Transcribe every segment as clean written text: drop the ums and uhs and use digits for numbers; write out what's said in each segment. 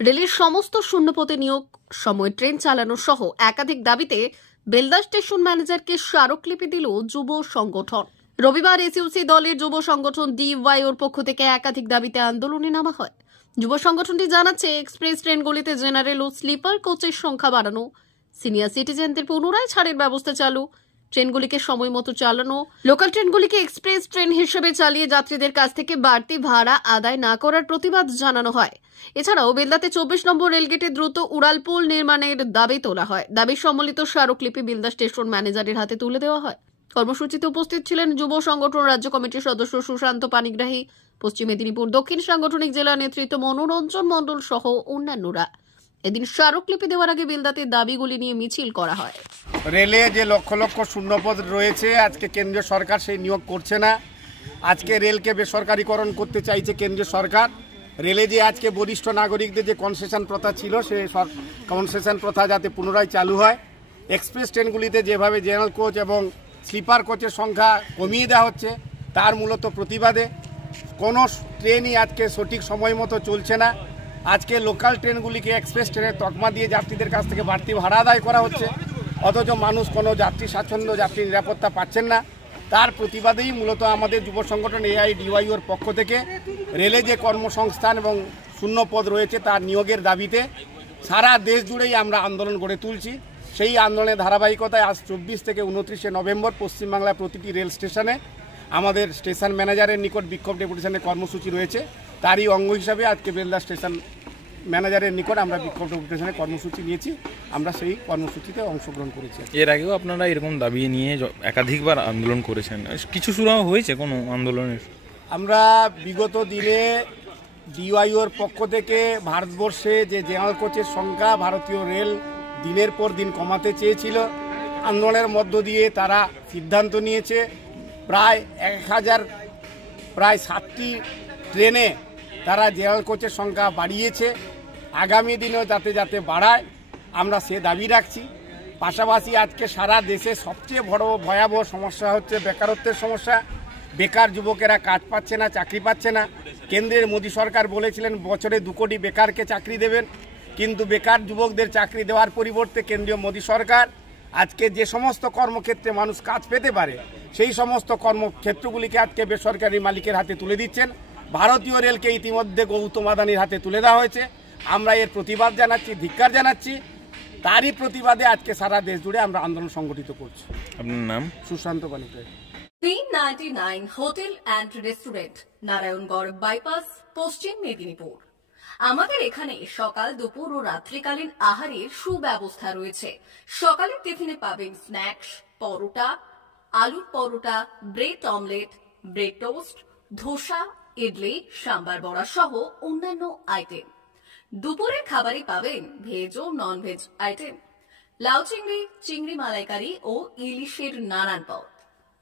রেলের সমস্ত শূন্যপদে নিয়োগ, সময় ট্রেন চালানো সহ একাধিক দাবিতে বেলদা স্টেশন ম্যানেজারকে স্মারকলিপি দিল যুব সংগঠন। রবিবার এসইউসি দলের যুব সংগঠন ডিওয়াইওর পক্ষ থেকে একাধিক দাবিতে আন্দোলনে নামা হয়। যুব সংগঠনটি জানাচ্ছে, এক্সপ্রেস ট্রেনগুলিতে জেনারেল ও স্লিপার কোচের সংখ্যা বাড়ানো, সিনিয়র সিটিজেনদের পুনরায় ছাড়ের ব্যবস্থা চালু, ট্রেনগুলিকে সময় মতো চালানো, লোকাল ট্রেনগুলিকে এক্সপ্রেস ট্রেন হিসেবে চালিয়ে যাত্রীদের কাছ থেকে বাড়তি ভাড়া আদায় না করার প্রতিবাদ জানানো হয়। এছাড়াও বেলদাতে 24 নম্বর রেলগেটে দ্রুত উড়ালপুল নির্মাণের দাবি তোলা হয়। দাবি সম্বলিত স্মারকলিপি বেলদা স্টেশন ম্যানেজারের হাতে তুলে দেওয়া হয়। কর্মসূচিতে উপস্থিত ছিলেন যুব সংগঠন রাজ্য কমিটির সদস্য সুশান্ত পানিগ্রাহী, পশ্চিম মেদিনীপুর দক্ষিণ সাংগঠনিক জেলা নেতৃত্ব মনোরঞ্জন মণ্ডল সহ অন্যান্যরা। এদিন স্মারকলিপি দেওয়ার আগে বেলদাতে দাবিগুলি নিয়ে মিছিল করা হয়। রেলে যে লক্ষ লক্ষ শূন্যপদ রয়েছে, আজকে কেন্দ্রীয় সরকার সেই নিয়োগ করছে না। আজকে রেলকে বেসরকারীকরণ করতে চাইছে কেন্দ্রীয় সরকার। রেলে যে আজকে বরিষ্ঠ নাগরিকদের যে কনসেশন প্রথা ছিল, সেই কনসেশন প্রথা যাতে পুনরায় চালু হয়। এক্সপ্রেস ট্রেনগুলিতে যেভাবে জেনারেল কোচ এবং স্লিপার কোচের সংখ্যা কমিয়ে দেওয়া হচ্ছে, তার মূলত প্রতিবাদে কোনো ট্রেনই আজকে সঠিক সময় মতো চলছে না। আজকে লোকাল ট্রেনগুলিকে এক্সপ্রেস ট্রেনের তকমা দিয়ে যাত্রীদের কাছ থেকে বাড়তি ভাড়া আদায় করা হচ্ছে, অথচ মানুষ কোনো যাত্রী স্বাচ্ছন্দ্য, যাত্রী নিরাপত্তা পাচ্ছেন না। তার প্রতিবাদেই মূলত আমাদের যুব সংগঠন এআইডিওয়াইওর পক্ষ থেকে রেলে যে কর্মসংস্থান এবং শূন্যপদ রয়েছে তার নিয়োগের দাবিতে সারা দেশ জুড়েই আমরা আন্দোলন গড়ে তুলছি। সেই আন্দোলনের ধারাবাহিকতায় আজ 24 থেকে 29 নভেম্বর পশ্চিমবাংলার প্রতিটি রেল স্টেশনে আমাদের স্টেশন ম্যানেজারের নিকট বিক্ষোভ ডেপুটেশনের কর্মসূচি রয়েছে। তারই অঙ্গ হিসাবে আজকে বেলদা স্টেশন ম্যানেজারের নিকট আমরা বিক্ষোভ ডেপুটেশনের কর্মসূচি নিয়েছি। আমরা সেই কর্মসূচিতে অংশগ্রহণ করেছি। এর আগেও আপনারা এরকম দাবি নিয়ে একাধিকবার আন্দোলন করেছেন, কিছু শুরু হয়েছে কোনো আন্দোলনের? আমরা বিগত দিনে ডিওয়াইওর পক্ষ থেকে ভারতবর্ষে যে জেনারেল কোচের সংখ্যা ভারতীয় রেল দিনের পর দিন কমাতে চেয়েছিল। আন্দোলনের মধ্য দিয়ে তারা সিদ্ধান্ত নিয়েছে প্রায় 7টি ট্রেনে তারা জেনারেল কোচের সংখ্যা বাড়িয়েছে। আগামী দিনেও যাতে বাড়ায় আমরা সে দাবি রাখছি। পাশাপাশি আজকে সারা দেশে সবচেয়ে বড় ভয়াবহ সমস্যা হচ্ছে বেকারত্বের সমস্যা। বেকার যুবকেরা কাজ পাচ্ছে না, চাকরি পাচ্ছে না। কেন্দ্রের মোদী সরকার বলেছিলেন বছরে 2 কোটি বেকারকে চাকরি দেবেন, কিন্তু বেকার যুবকদের চাকরি দেওয়ার পরিবর্তে কেন্দ্রীয় মোদী সরকার আজকে যে সমস্ত কর্মক্ষেত্রে মানুষ কাজ পেতে পারে সেই সমস্ত কর্মক্ষেত্রগুলিকে আজকে বেসরকারি মালিকের হাতে তুলে দিচ্ছেন। ভারতীয় রেলকে ইতিমধ্যে গৌতম আদানির হাতে তুলে দেওয়া হয়েছে। আমরা এর প্রতিবাদ জানাচ্ছি, ধিক্কার জানাচ্ছি। তারই প্রতিবাদে আজকে সারা দেশ জুড়ে আমরা আন্দোলন সংগঠিত করছি। আপনার নাম? Sushanta Panigrahi. 399 hotel and restaurant, Narayangarh bypass, Paschim Medinipur. আমাদের এখানে সকাল, দুপুর ও রাত্রিকালীন আহারের সুব্যবস্থা রয়েছে। সকালের টিফিনে পাবেন স্ন্যাক্স, পরোটা, আলুর paratha, bread omelette, bread toast, dosa, idli, sambar vada সহ অন্যান্য আইটেম। দুপুরের খাবারে পাবেন ভেজ ও নন ভেজ আইটেম, লাউ চিংড়ি, চিংড়ি মালাইকারি ও ইলিশের নানান পদ,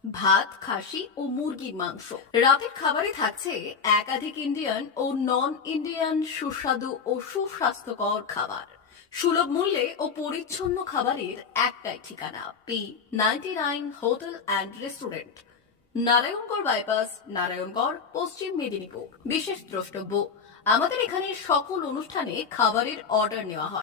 ভাত, খাসি ও মুরগির মাংস। রাতের খাবারে থাকছে একাধিক ইন্ডিয়ান ও নন ইন্ডিয়ান সুস্বাদু ও সুস্বাস্থ্যকর খাবার। সুলভ মূল্যে ও পরিচ্ছন্ন খাবারের একটাই ঠিকানা, P99 hotel and restaurant, Narayangarh bypass, Narayangarh, পশ্চিম মেদিনীপুর। বিশেষ দ্রষ্টব্য, আমাদের এখানে সকল অনুষ্ঠানে খাবারের অর্ডার নেওয়া হয়।